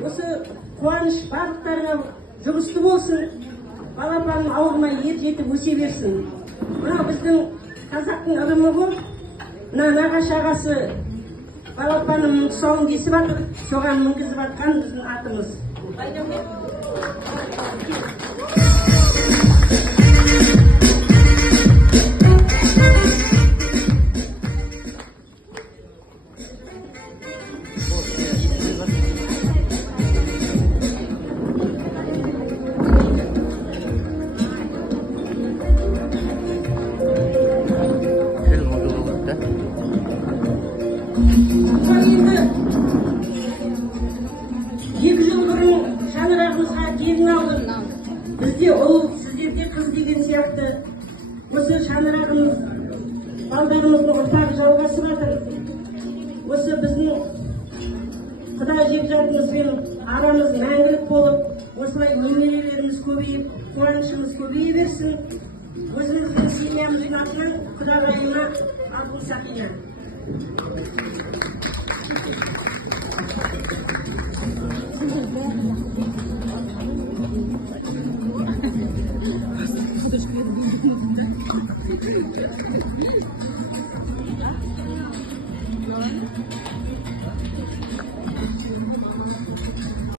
Осы қуаныш барлықтарға жұғысты болсын. Балапаным ауырмай жетіп өсе берсін. Мына біздің қазақтың ырымы бұл. Мына нағашы ағасы балапанымның тұсауын кесіп жатыр, соған мінгізіп жатқан біздің атымыз. Екі жыл бұрын шаңырағымызға келін алдым. Бізде ұл, сіздерде қыз деген сияқты. Осы шаңырағымыз балдарымыздың ұрпағы жалғасып жатыр. Осы біздің Құда жекжатымызбен арамыз мәңгілік болып, осылай немерелеріміз көбейіп, қуанышымыз көбейе берсін. Өзіміздің семьямыздың атынан Құдағайыма Абу Сақина.